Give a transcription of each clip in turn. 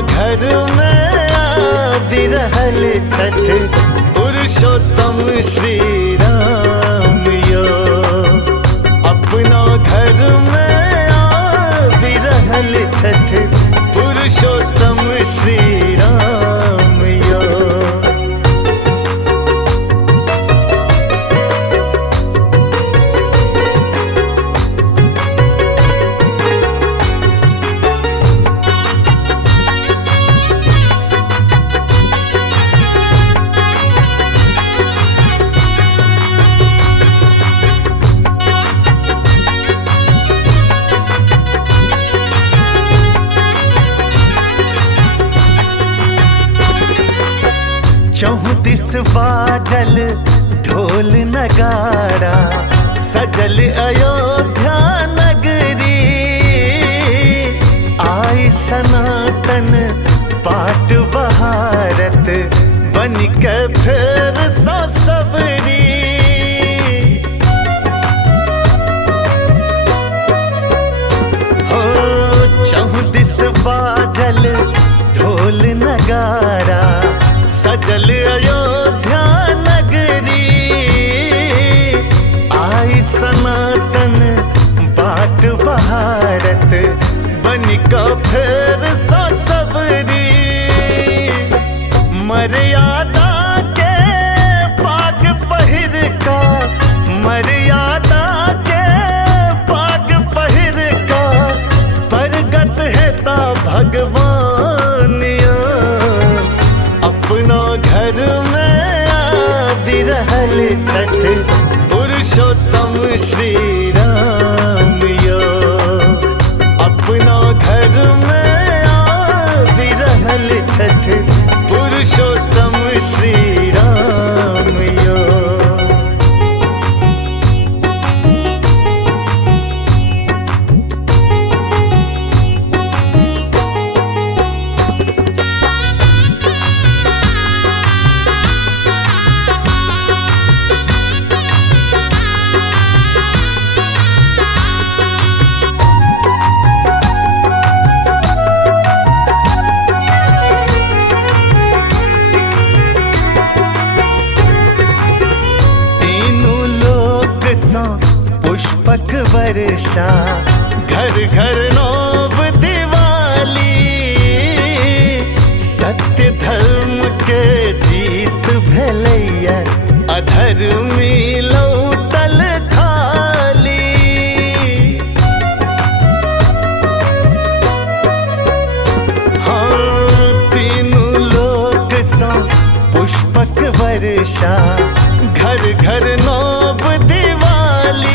घर में आदि रहल छथि पुरुषोत्तम श्री राम यो। अपना घर में आदि रहल छथि पुरुषोत्तम श्री राम यो। चौदिस बाजल ढोल नगारा सजल अयोध्या नगरी। आई सनातन पाट बहारत बन के फिर सा सबरी। हो चौदिस बाजल ढोल नगारा सजल अयोध्या नगरी। आई सनातन बाट बहारत बन का फिर सा सबरी। मर्यादा के पाग पहिर का, मर्यादा के पाग पहिर का प्रगट हेता भगवान यो। अपना घर में आदि रहल छथि पुरुषोत्तम श्री राम यो। अपना घर में आदि रहल छथि पुरुषोत्तम श्री राम यो। पुष्पक वर्षा घर घर नौब दिवाली। सत्य धर्म के जीत भेलैया अधर्मी लौटल खाली। हाँ तीनों लोक सा पुष्पक वर्षा घर घर नौब दिवाली।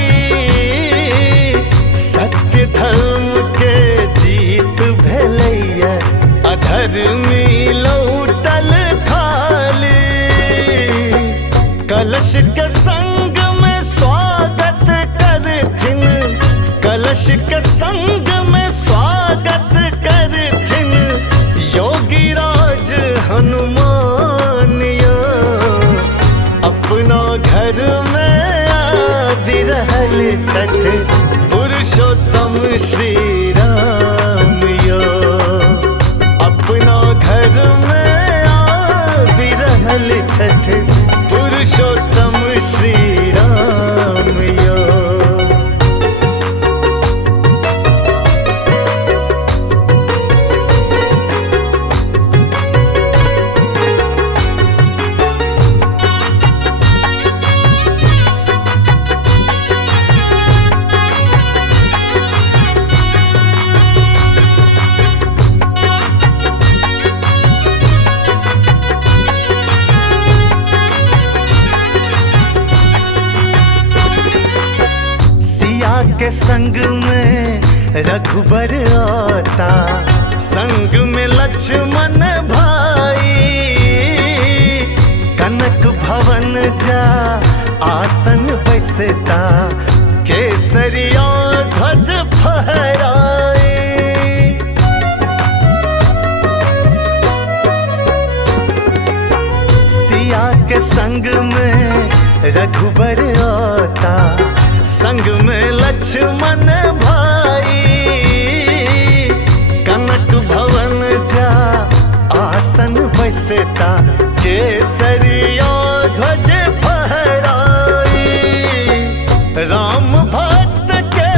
सत्य धर्म के जीत भेलैया अधर्मी लौटल खाली। कलश के संग में स्वागत करथिन, कलश के संग में स्वागत करथिन योगी राज हनुमान यो। अपना घर में आदि रहल छथि पुरुषोत्तम श्री राम यो। अपना घर में आदि रहल छथि पुरुषोत्तम श्री राम यो। के संग में रघुबर आता, संग में लक्ष्मण भाई। कनक भवन जा आसन बैसता, केसरिया ध्वज फहराए। सिया के संग में रघुबर आता, संग में लक्ष्मण भाई। कनक भवन जा केसरिया ध्वज फहराई। राम भक्त के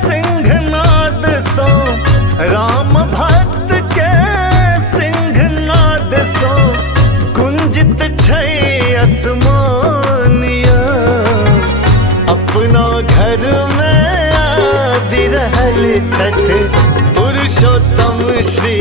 सिंहनाद सो, राम भक्त के सिंहनाद सो गुंजित छै आसमानिया। अपना घर में आदि रहल छथि पुरुषोत्तम श्री